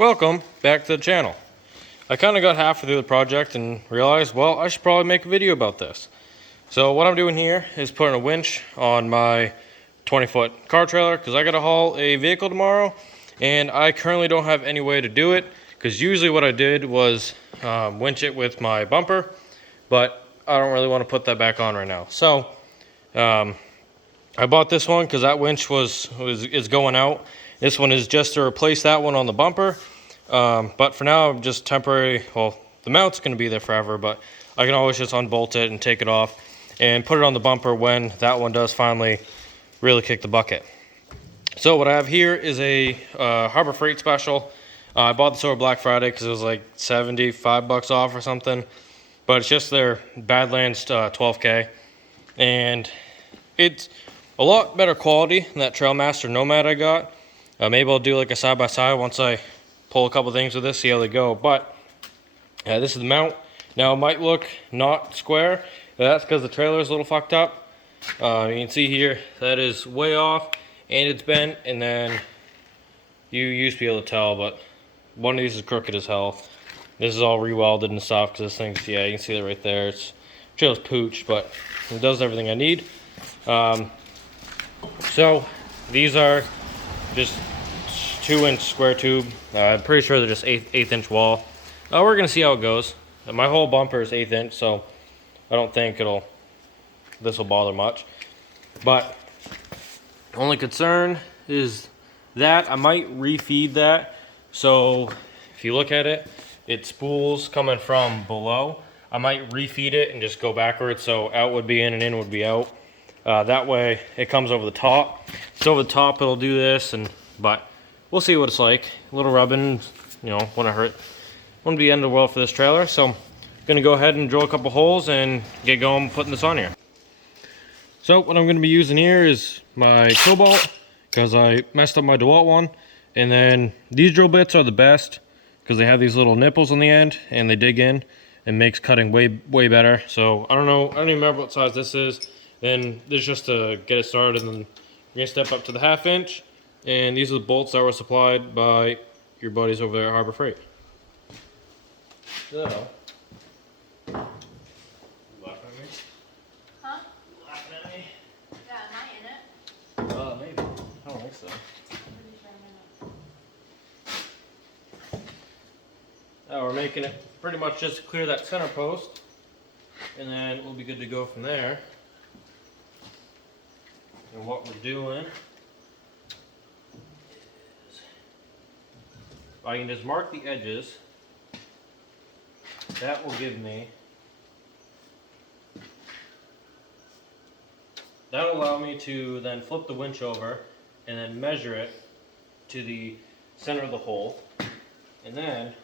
Welcome back to the channel. I kind of got halfway through the project and realized, well, I should probably make a video about this. So what I'm doing here is putting a winch on my 20-foot car trailer because I got to haul a vehicle tomorrow, and I currently don't have any way to do it because usually what I did was winch it with my bumper, but I don't really want to put that back on right now. So I bought this one because that winch is going out. This one is just to replace that one on the bumper. But for now, I'm just temporary. Well, the mount's going to be there forever, but I can always just unbolt it and take it off and put it on the bumper when that one does finally really kick the bucket. So what I have here is a Harbor Freight special. I bought this over Black Friday because it was like 75 bucks off or something. But it's just their Badlands 12K. And it's a lot better quality than that Trailmaster Nomad I got. Maybe I'll do like a side-by-side once I pull a couple things with this, see how they go. But this is the mount. Now it might look not square. That's because the trailer is a little fucked up. You can see here that is way off and it's bent, and then you used to be able to tell, but one of these is crooked as hell. This is all rewelded and stuff because this thing's, yeah, you can see it right there. It's trailer's pooched, but it does everything I need. So these are just 2-inch square tube. I'm pretty sure they're just eighth inch wall. We're gonna see how it goes. My whole bumper is 1/8 inch, so I don't think this will bother much. But only concern is that I might refeed that. So if you look at it, it spools coming from below. I might refeed it and just go backwards, so out would be in and in would be out. That way it comes over the top. So over the top it'll do this, but we'll see what it's like. A little rubbing, you know, wouldn't be the end of the world for this trailer. So I'm gonna go ahead and drill a couple holes and get going putting this on here. So what I'm gonna be using here is my Cobalt, because I messed up my DeWalt one. And then these drill bits are the best because they have these little nipples on the end and they dig in and makes cutting way better. So I don't even remember what size this is. Then this is just to get it started, and then you're gonna step up to the 1/2 inch. And these are the bolts that were supplied by your buddies over there at Harbor Freight. So, you laughing at me? Huh? You laughing at me? Yeah, am I in it? Maybe. I don't think so. Pretty sure I'm in it. Now we're making it pretty much just to clear that center post, and then we'll be good to go from there. And what we're doing is, I can just mark the edges. That will give me, that'll allow me to then flip the winch over and then measure it to the center of the hole. And then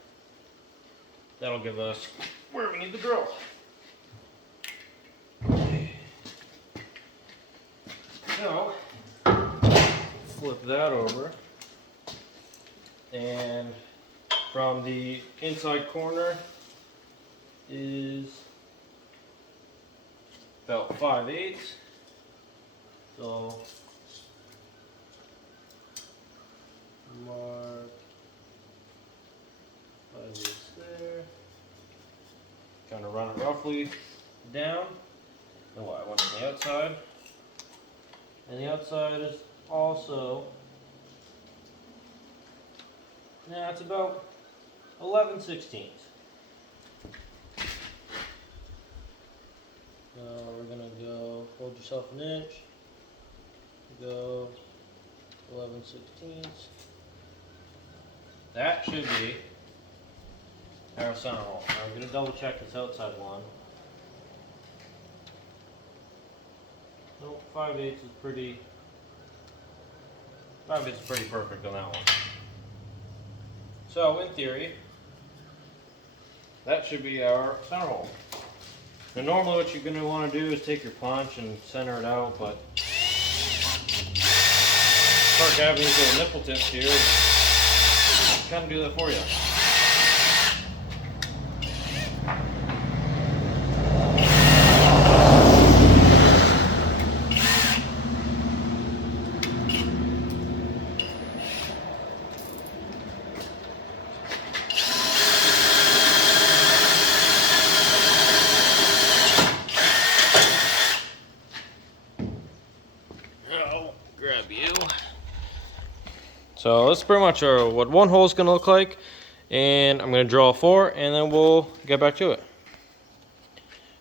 that'll give us where we need the drill. So, flip that over, and from the inside corner is about 5/8. So, mark 5/8 there. Kind of run it roughly down. Oh, I went to the outside. And the outside is also, it's about 11/16. So we're gonna go, hold yourself an inch, go 11/16. That should be our center hole. Now I'm gonna double check this outside one. No, 5/8 is pretty. 5/8 is pretty perfect on that one. So in theory, that should be our center hole. Now normally what you're going to want to do is take your punch and center it out, but start having these little nipple tips here, kind of do that for you. So that's pretty much what one hole is going to look like. And I'm going to drill 4 and then we'll get back to it.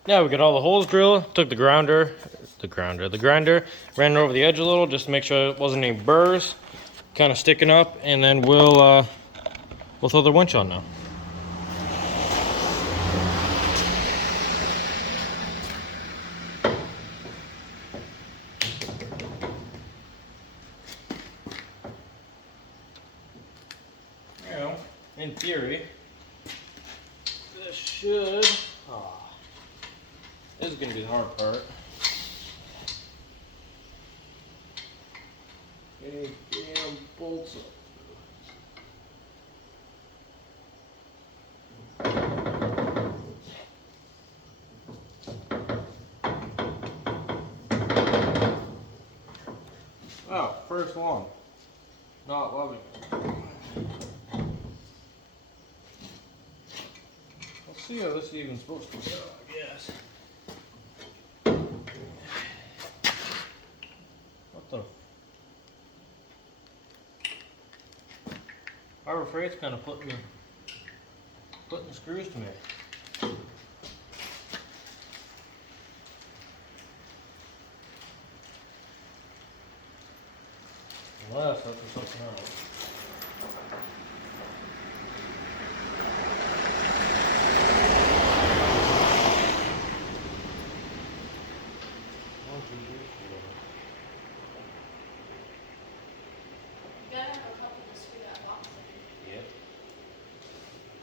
Now we got all the holes drilled, took the grinder, ran it over the edge a little just to make sure it wasn't any burrs kind of sticking up, and then we'll throw the winch on now. Now, in theory, this should. This is going to be the hard part. Getting damn bolts up. Oh, first one. Not loving it. Let's see how this is even supposed to go, I guess. What the? Harbor Freight's kind of putting the screws to me. Unless that's for something else.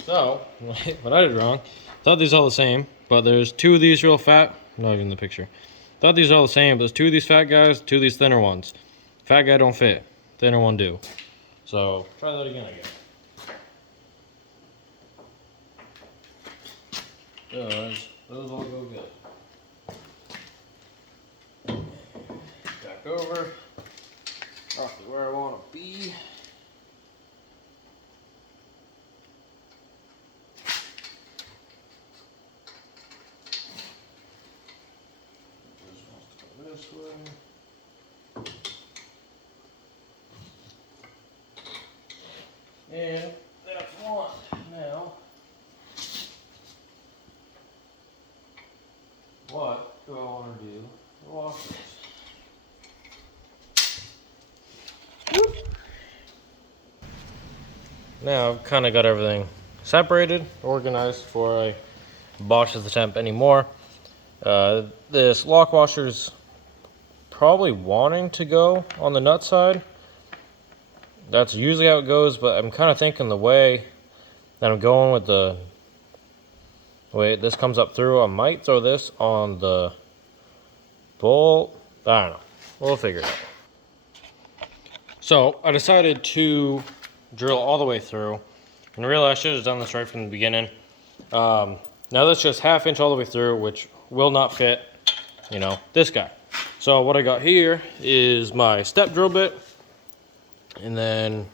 So, what I did wrong, thought these all the same, but there's 2 of these real fat, not even in the picture. Thought these are all the same, but there's 2 of these fat guys, 2 of these thinner ones. Fat guy don't fit, thinner one do. So, try that again, I guess. Those all go good. Back over, off to where I want to be. This way. And that's one. Now, what do I want to do? Wash this. Now I've kind of got everything separated, organized before I botches the temp anymore. This lock washer's probably wanting to go on the nut side. That's usually how it goes, but I'm kind of thinking the way that I'm going with the way this comes up through, I might throw this on the bolt. I don't know. We'll figure it out. So I decided to drill all the way through, and realized I should have done this right from the beginning. Now that's just 1/2 inch all the way through, which will not fit, you know, this guy. So what I got here is my step drill bit, and then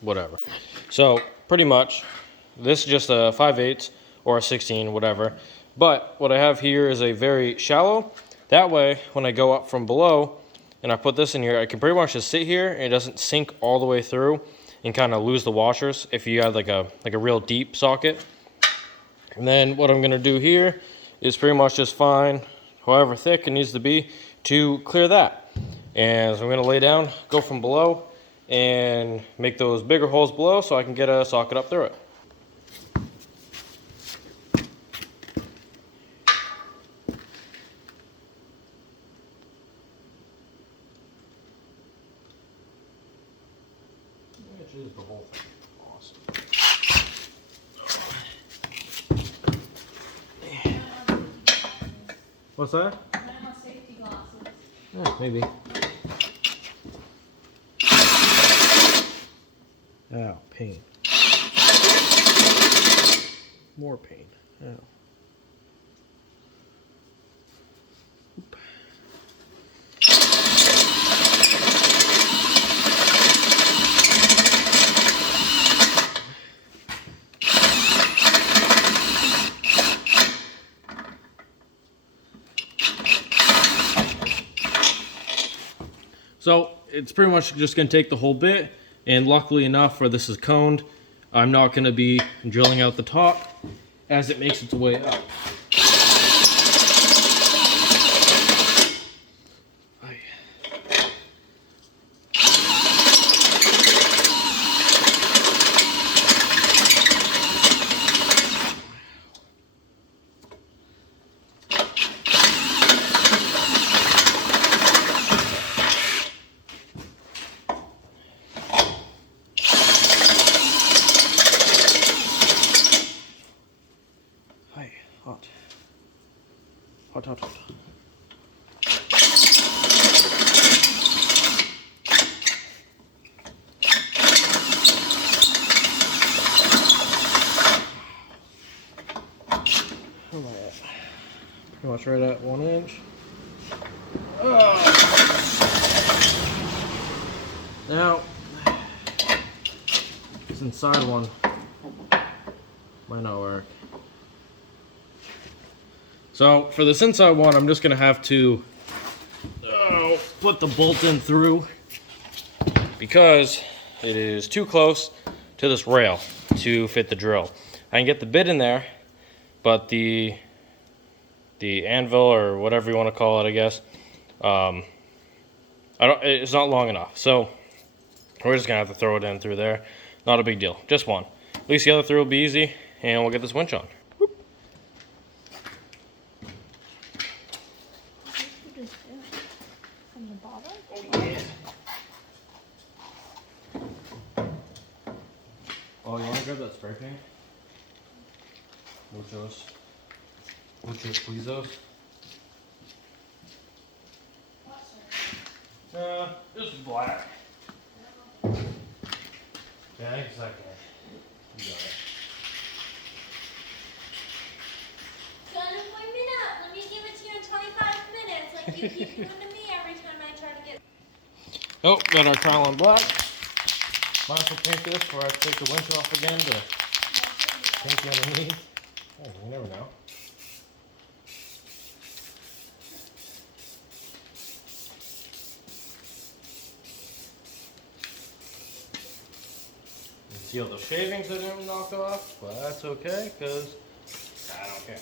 whatever. So pretty much, this is just a 5/8 or a 16, whatever. But what I have here is a very shallow. That way, when I go up from below and I put this in here, I can pretty much just sit here and it doesn't sink all the way through and kind of lose the washers if you have like a real deep socket. And then what I'm gonna do here is pretty much just find however thick it needs to be to clear that. And so I'm gonna lay down, go from below, and make those bigger holes below so I can get a socket up through it. Which is the whole thing. What's that? I don't have safety glasses. Yeah, maybe. Ow, pain. More pain. Ow. Oop. So it's pretty much just going to take the whole bit, And luckily enough, where this is coned, I'm not going to be drilling out the top as it makes its way up. Hot. Hot, hot, hot. Where am I at? Pretty much right at 1 inch. Now, this inside one might not work. So for this inside one, I'm just gonna have to put the bolt in through because it is too close to this rail to fit the drill. I can get the bit in there, but the anvil or whatever you want to call it, I guess, it's not long enough. So we're just gonna have to throw it in through there. Not a big deal, just one. At least the other three will be easy, and we'll get this winch on. From the bottom? Oh yeah. Oh, you want to grab that spray paint? Muchos, pleasos. Just black. Yeah, exactly. You got it. Got an appointment up. Let me give it to you in 25 minutes. Like you keep doing to me every time I try to get. Oh, got our tile on black. Might as well paint this before I take the winch off again to paint the underneath. Oh, you never know. You see all those shavings I didn't knock off? But that's okay, because I don't care.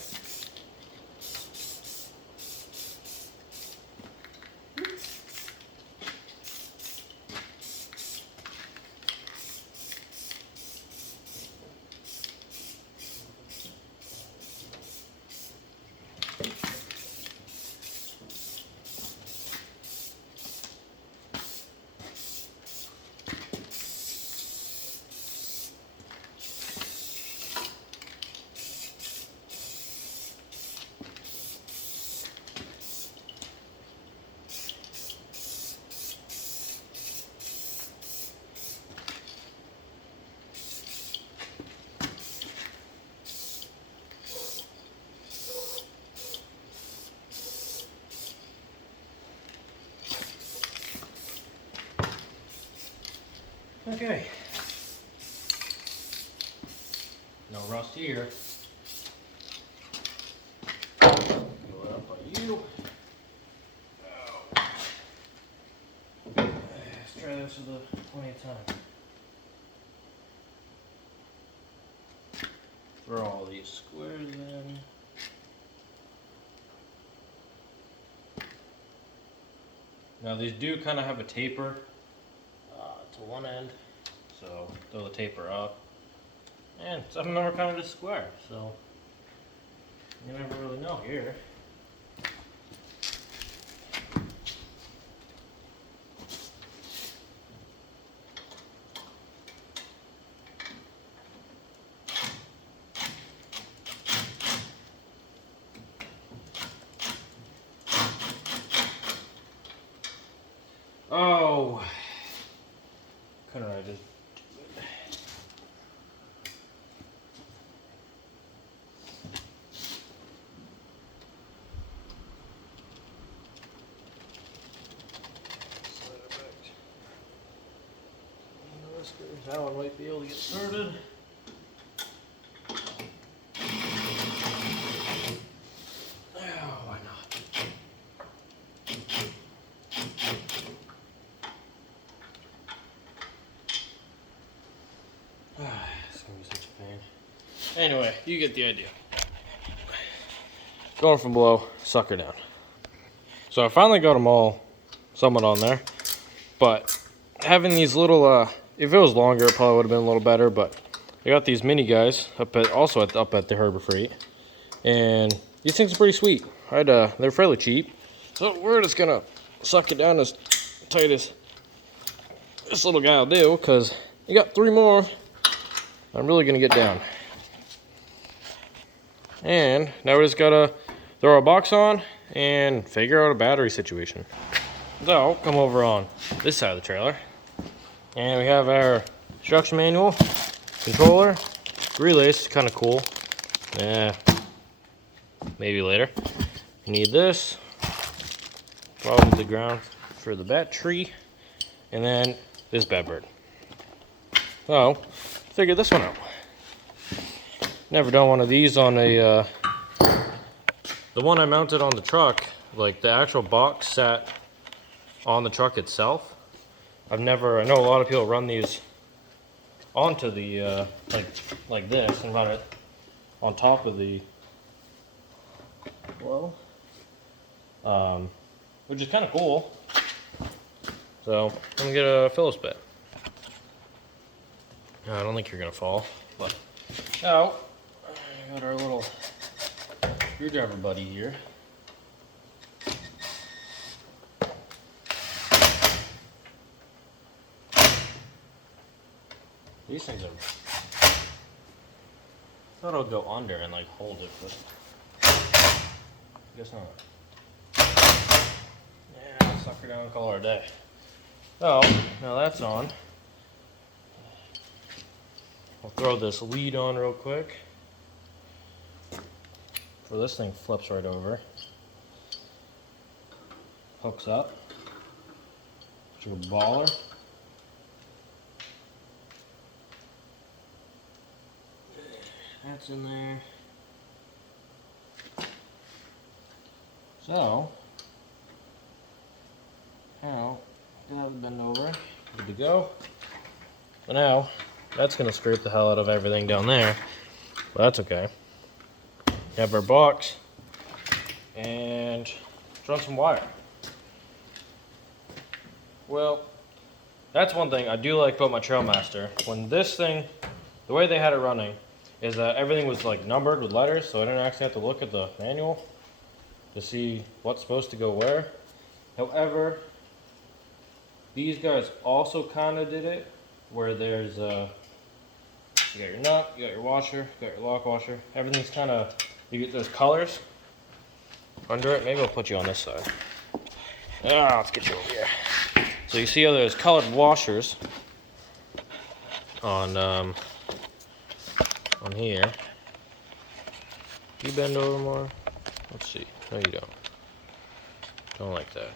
Okay. No rust here. Go up by you. Oh. Let's try this with plenty of time. Throw all these squares in. Now these do kind of have a taper to one end, so throw the taper up. And some of them are kind of just square, so you never really know here. Oh, couldn't I just do it? Slide it back. That one might be able to get started. Oh, why not? It's gonna be such a pain. Anyway, you get the idea. Going from below, sucker down. So I finally got them all somewhat on there, but having these little, if it was longer, it probably would have been a little better, but I got these mini guys up at the Harbor Freight, and these things are pretty sweet. They're fairly cheap, so we're just gonna suck it down as tight as this little guy will do, because you got 3 more. I'm really gonna get down. And now we just gotta throw our box on and figure out a battery situation. So, come over on this side of the trailer. And we have our instruction manual, controller, relays, kind of cool. Yeah, maybe later. You need this, probably the ground for the battery, and then this bad bird. So, figure this one out. Never done one of these on a, the one I mounted on the truck, like the actual box sat on the truck itself. I know a lot of people run these onto the, like this and run it on top of the, well, which is kind of cool. So, I'm gonna get a Phillips bit. I don't think you're gonna fall, but now, I got our little screwdriver buddy here. These things are, I thought I'll go under and like hold it, but I guess not. Yeah, sucker down and call her a day. So, now that's on. I'll throw this lead on real quick. So this thing flips right over. Hooks up to a baller. That's in there. So, now, have it bend over. Good to go. But now, that's going to scrape the hell out of everything down there. But that's okay. Have our box. And run some wire. Well, that's one thing I do like about my Trailmaster. When this thing, the way they had it running, is that everything was like numbered with letters, so I didn't actually have to look at the manual to see what's supposed to go where. However, these guys also kind of did it, where there's you got your nut, you got your washer, you got your lock washer. Everything's kind of, you get those colors under it. Maybe I'll put you on this side. Ah, let's get you over here. So you see how there's colored washers on here. You bend over more. Let's see. No, you don't. Don't like that.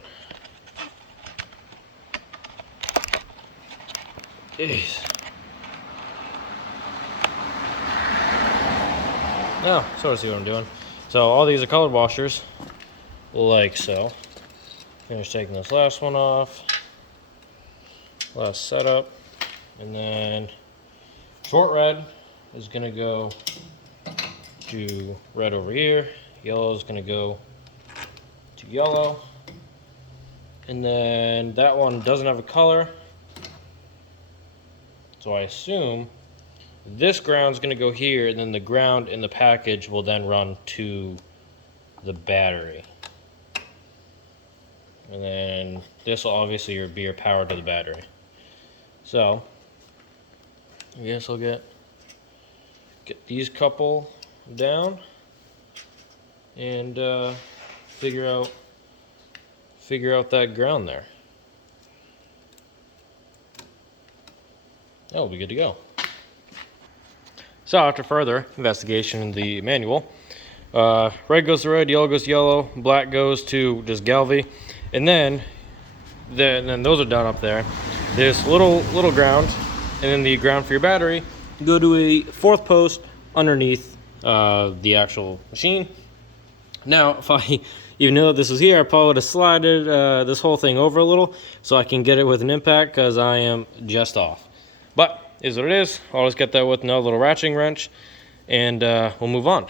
Jeez. Now, sort of see what I'm doing. So all these are colored washers, like so. Finish taking this last one off. Last setup, and then short red is gonna go to red over here. Yellow is gonna go to yellow, and then that one doesn't have a color, so I assume this ground's gonna go here, and then the ground in the package will then run to the battery, and then this will obviously be your power to the battery. So I guess I'll get these couple down and figure out that ground there. That will be good to go. So after further investigation in the manual, red goes to red, yellow goes to yellow, black goes to just Galvy, and then those are done up there. There's little ground, and then the ground for your battery. You go to a 4th post underneath the actual machine. Now, if I even knew that this was here, I probably would have slided this whole thing over a little so I can get it with an impact, because I am just off. But is what it is. I'll just get that with another little ratcheting wrench, and we'll move on.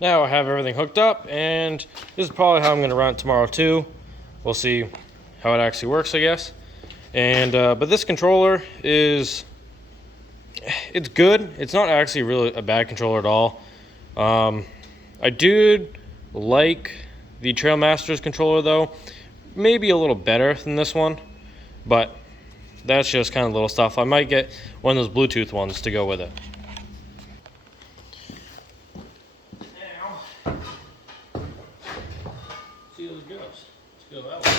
Now I have everything hooked up, and this is probably how I'm going to run it tomorrow too. We'll see how it actually works, I guess. And but this controller it's good. It's not actually really a bad controller at all. I do like the Trailmasters controller though, maybe a little better than this one, but that's just kind of little stuff. I might get one of those Bluetooth ones to go with it. Now, see how this goes. Let's go that way.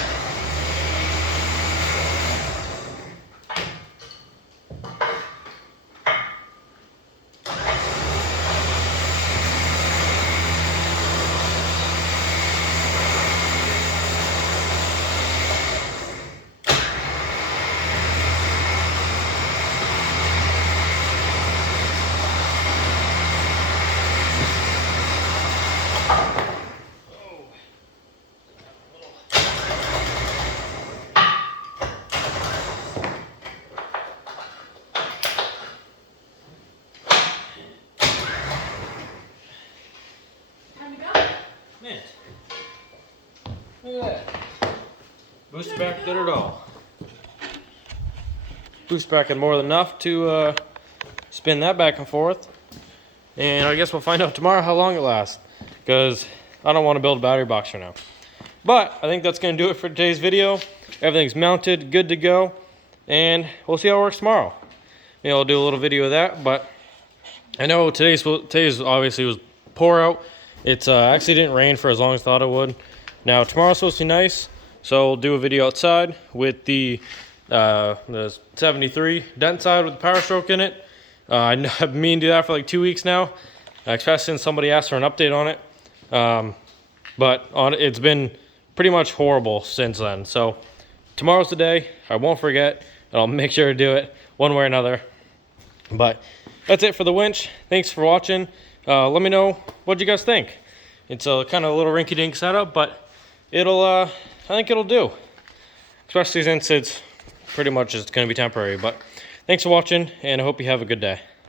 Man, look at that. Boost back did it all. Boost back had more than enough to spin that back and forth. And I guess we'll find out tomorrow how long it lasts, because I don't want to build a battery box for now. But I think that's going to do it for today's video. Everything's mounted, good to go, and we'll see how it works tomorrow. Maybe I'll do a little video of that, but I know today's obviously was pour out. It's actually didn't rain for as long as I thought it would. Now tomorrow's supposed to be nice, so we'll do a video outside with the 73 dent side with the power stroke in it. I've been meaning to do that for like 2 weeks now, especially since somebody asked for an update on it. But it's been pretty much horrible since then. So tomorrow's the day. I won't forget, and I'll make sure to do it one way or another. But that's it for the winch. Thanks for watching. Let me know what you guys think. It's a kind of a little rinky-dink setup, but I think it'll do. Especially since it's pretty much just going to be temporary. But thanks for watching, and I hope you have a good day.